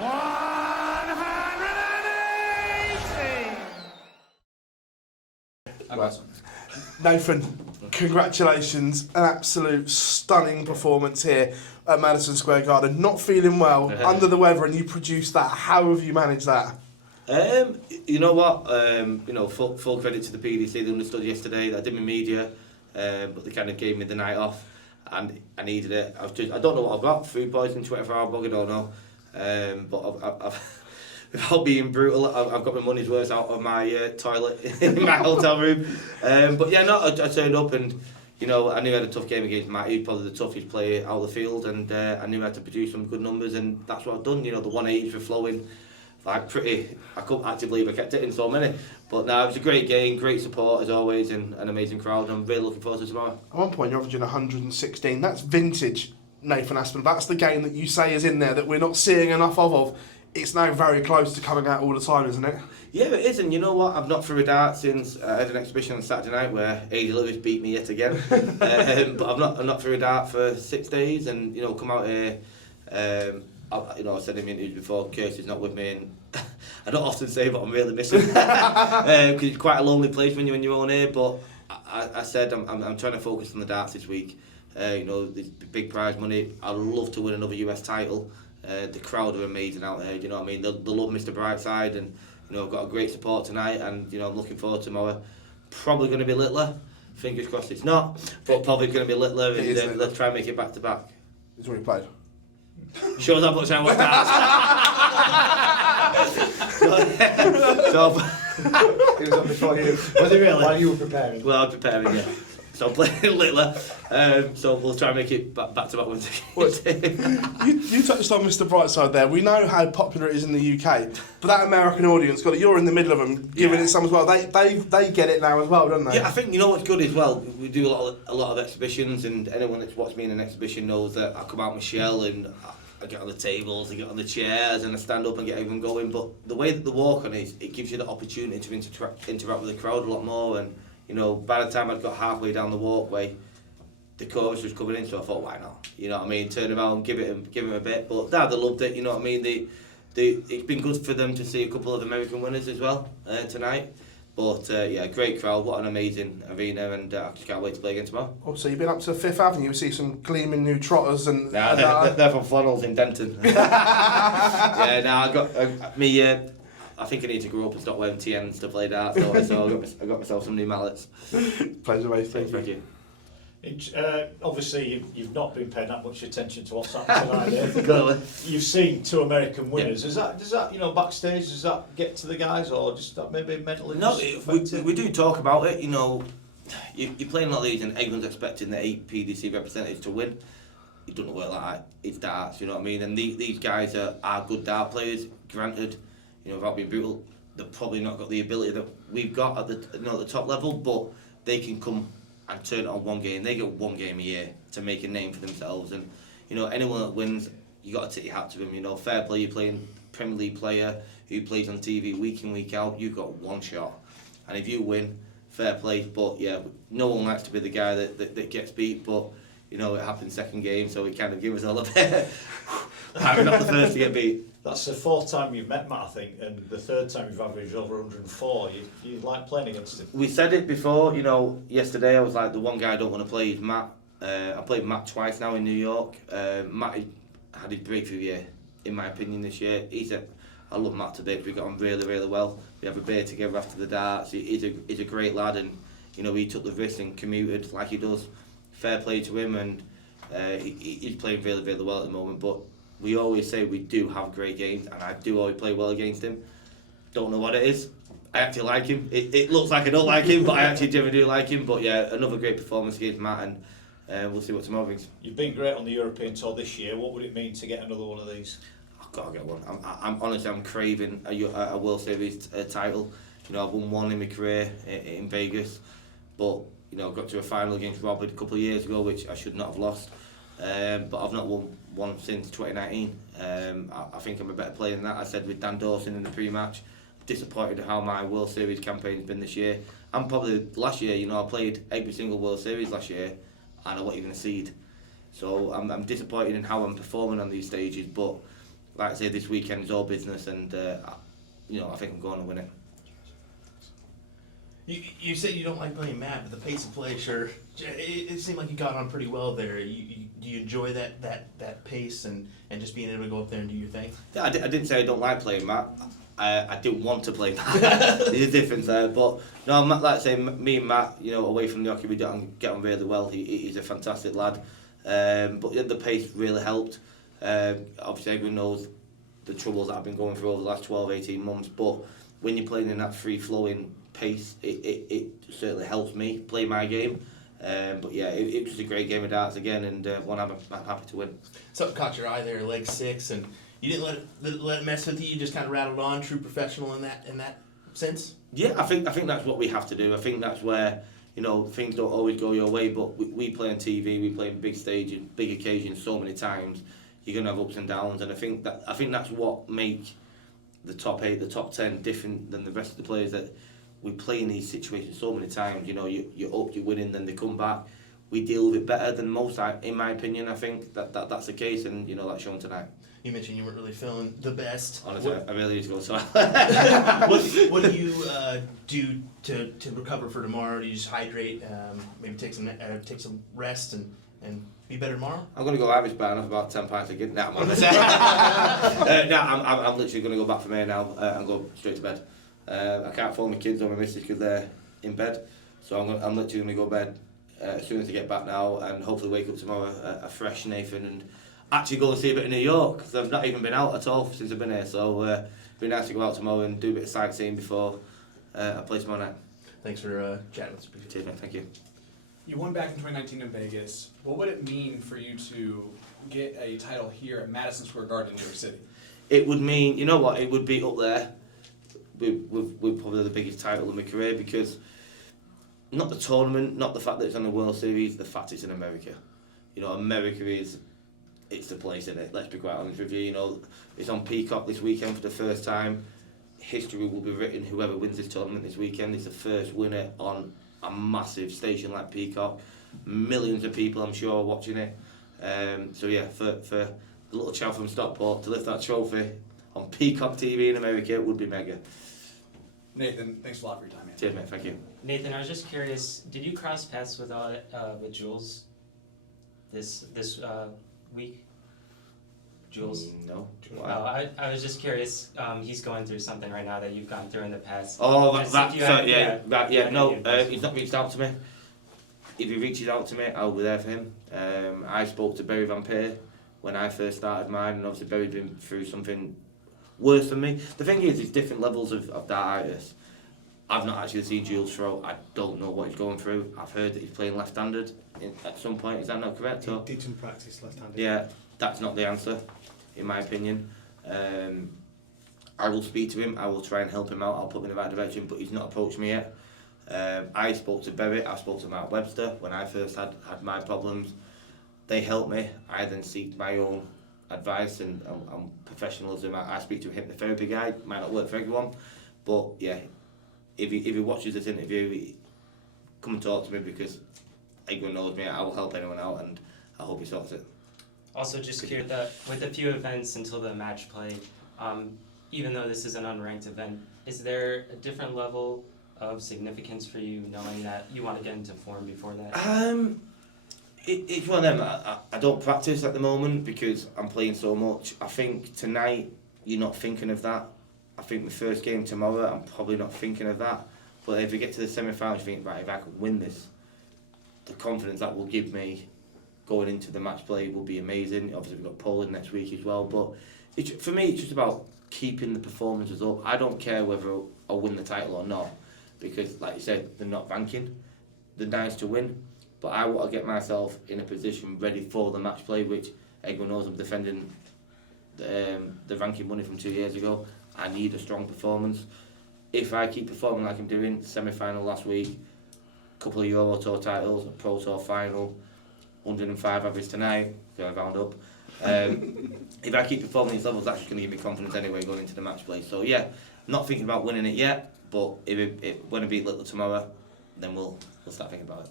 Right. Nathan, congratulations. An absolute stunning performance here at Madison Square Garden. Not feeling well, under the weather, and you produced that. How have you managed that? You know what? Full credit to the PDC. They understood yesterday that I did my media, but they kind of gave me the night off, and I needed it. I don't know what I've got. Food poisoning, 24-hour bug. I don't know. But I've without being brutal, I've got my money's worth out of my toilet in my hotel room. But yeah, no, I turned up and, you know, I knew I had a tough game against Matt. He was probably the toughest player out of the field, and I knew I had to produce some good numbers, and that's what I've done. You know, the 180s were flowing like pretty. I couldn't actually believe I kept hitting so many. But no, it was a great game, great support as always, and an amazing crowd. I'm really looking forward to tomorrow. At one point, you're averaging 116. That's vintage, Nathan Aspinall. That's the game that you say is in there that we're not seeing enough of. It's now very close to coming out all the time, isn't it? Yeah, it is, and you know what? I've not threw a dart since I had an exhibition on Saturday night where AJ Lewis beat me yet again. But I've not threw a dart for 6 days, and you know, come out here. I said in my interviews before, Kirsty's not with me, and I don't often say, but I'm really missing because it's quite a lonely place when you're in your own here. But I said I'm trying to focus on the darts this week. You know, the big prize money. I'd love to win another US title. The crowd are amazing out there, you know what I mean? They love Mr. Brightside, and you know, I've got a great support tonight, and you know, I'm looking forward to tomorrow. Probably going to be Littler. Fingers crossed it's not, but probably going to be Littler, and let's try and make it back to back. He's already played. Shows how much I want He was on before you. Was he really? While you were preparing. Well, I was preparing, yeah. So I'm playing Littler, so we'll try and make it back to back ones. You touched on Mr. Brightside there. We know how popular it is in the UK, but that American audience, you're in the middle of them, giving it some as well. They get it now as well, don't they? Yeah, I think you know what's good as well. We do a lot of exhibitions, and anyone that's watched me in an exhibition knows that I come out my shell and I get on the tables, I get on the chairs, and I stand up and get everyone going. But the way that the walk on is, it gives you the opportunity to interact with the crowd a lot more. And you know, by the time I'd got halfway down the walkway, the chorus was coming in, so I thought, why not? You know what I mean? Turn around, give him a bit. But they loved it. You know what I mean? It's been good for them to see a couple of American winners as well tonight. But yeah, great crowd. What an amazing arena, and I just can't wait to play again tomorrow. Oh, so you've been up to Fifth Avenue. You see some gleaming new trotters and. Nah, they're from Flannels in Denton. Yeah, I got me. I think I need to grow up and stop wearing TNs to play darts, so I got myself some new mallets. Pleasure, mate. Thank you. Obviously, you've not been paying that much attention to what's happening tonight. You've seen 2 American winners. Yeah. Does that you know, backstage? Does that get to the guys, or just that maybe mentally? No, we do talk about it. You know, you're playing a lot of these, and everyone's expecting the 8 PDC representatives to win. It doesn't work like that. It's darts, you know what I mean. And these guys are good dart players. Granted, you know, without being brutal, they've probably not got the ability that we've got at the top level, but they can come and turn it on one game. They get one game a year to make a name for themselves, and you know, anyone that wins, you got to tip your hat to them. You know, fair play. You're playing Premier League player who plays on TV week in, week out. You've got one shot, and if you win, fair play. But yeah, no one likes to be the guy that gets beat, but you know, it happened second game, so it kind of gives us all a bit. I'm not the first to get beat. That's the 4th time you've met Matt, I think, and the 3rd time you've averaged over 104. You like playing against him? We said it before, you know, yesterday I was like, the one guy I don't want to play is Matt. I played Matt twice now in New York. Matt had his breakthrough year, in my opinion, this year. I love Matt to bits. We got on really, really well. We have a beer together after the darts. He's a great lad, and you know, he took the risk and commuted like he does. Fair play to him, and he's playing really, really well at the moment. But we always say we do have great games, and I do always play well against him. Don't know what it is. I actually like him. It looks like I don't like him, but I actually do like him. But yeah, another great performance against Matt, and we'll see what tomorrow brings. You've been great on the European tour this year. What would it mean to get another one of these? I've got to get one. I'm honestly, I'm craving a World Series title. You know, I've won one in my career in Vegas, but you know, got to a final against Robert a couple of years ago, which I should not have lost. But I've not won one since 2019. I think I'm a better player than that. I said with Dan Dawson in the pre-match, disappointed at how my World Series campaign's been this year. I'm probably last year, you know, I played every single World Series last year, and I wasn't even a seed. So I'm disappointed in how I'm performing on these stages. But like I say, this weekend is all business, and you know, I think I'm going to win it. You said you don't like playing Matt, but the pace of play, sure. It seemed like you got on pretty well there. Do you enjoy that pace and just being able to go up there and do your thing? Yeah, I didn't say I don't like playing Matt. I didn't want to play Matt. There's a difference there. But no, Matt, like I say, me and Matt, you know, away from the hockey, we don't get on really well. He's a fantastic lad. But yeah, the pace really helped. Obviously, everyone knows the troubles that I've been going through over the last 12, 18 months. But when you're playing in that free-flowing pace, it certainly helps me play my game. But yeah, it was a great game of darts again, and one I'm happy to win. Something caught your eye there, leg 6, and you didn't let it mess with you. You just kind of rattled on, true professional in that sense. Yeah, I think that's what we have to do. I think that's where, you know, things don't always go your way, but we play on TV, we play on big stages, big occasions so many times. You're gonna have ups and downs, and I think that's what make the top 8, the top 10 different than the rest of the players, that we play in these situations so many times. You know, you're up, you're winning, then they come back. We deal with it better than most, in my opinion. I think that's the case, and you know, that's shown tonight. You mentioned you weren't really feeling the best. Honestly, I really need to go. So, what do you do to recover for tomorrow? Do you just hydrate, maybe take some rest and be better tomorrow? I'm going to go Irish bar enough about 10 pints again. Nah, I'm I'm literally going to go back from here now and go straight to bed. I can't phone my kids or my missus because they're in bed, so I'm literally going to go to bed as soon as I get back now, and hopefully wake up tomorrow a fresh Nathan, and actually go and see a bit of New York, because I've not even been out at all since I've been here. So it'd be nice to go out tomorrow and do a bit of sightseeing before I play tomorrow night. Thanks for chatting with us. Cheers, mate. Thank you. You won back in 2019 in Vegas. What would it mean for you to get a title here at Madison Square Garden in New York City? It would mean, you know what, it would be up there with probably the biggest title of my career, because not the tournament, not the fact that it's on the World Series, the fact it's in America. You know, America it's the place, isn't it? Let's be quite honest with you. You know, it's on Peacock this weekend for the first time. History will be written. Whoever wins this tournament this weekend is the first winner on a massive station like Peacock. Millions of people, I'm sure, are watching it. So yeah, for the little chap from Stockport to lift that trophy on Peacock TV in America, it would be mega. Nathan, thanks a lot for your time, man. Cheers, mate. Thank you. Nathan, I was just curious, did you cross paths with Jules this week? Jules? No. No, I was just curious. He's going through something right now that you've gone through in the past. Oh, He's not reached out to me. If he reaches out to me, I'll be there for him. I spoke to Barry Van Peer when I first started mine, and obviously Barry's been through something worse than me. The thing is, there's different levels of dartitis. I've not actually seen Jules throw. I don't know what he's going through. I've heard that he's playing left-handed at some point. Is that not correct? He did some practice left-handed. Yeah, that's not the answer, in my opinion. I will speak to him. I will try and help him out. I'll put him in the right direction, but he's not approached me yet. I spoke to Berry. I spoke to Matt Webster when I first had my problems. They helped me. I then seek my own advice and professionalism. I speak to a hypnotherapy guy. Might not work for everyone, but yeah, if he watches this interview, come and talk to me, because everyone knows me. I will help anyone out, and I hope he sorts it. Also, just curious, with a few events until the match play, even though this is an unranked event, is there a different level of significance for you knowing that you want to get into form before that? It's one of them. I don't practice at the moment because I'm playing so much. I think tonight you're not thinking of that. I think the first game tomorrow, I'm probably not thinking of that. But if we get to the semi-finals, you think, right, if I could win this, the confidence that will give me going into the match play will be amazing. Obviously, we've got Poland next week as well. But for me, it's just about keeping the performances up. I don't care whether I'll win the title or not, because, like you said, they're not ranking. They're nice to win, but I want to get myself in a position ready for the match play, which everyone knows I'm defending the ranking money from 2 years ago. I need a strong performance. If I keep performing like I'm doing, semi-final last week, couple of Euro Tour titles, a Pro Tour final, 105 average tonight, going to round up. If I keep performing these levels, that's just going to give me confidence anyway going into the match play. So yeah, not thinking about winning it yet, but when I beat Little tomorrow, then we'll start thinking about it.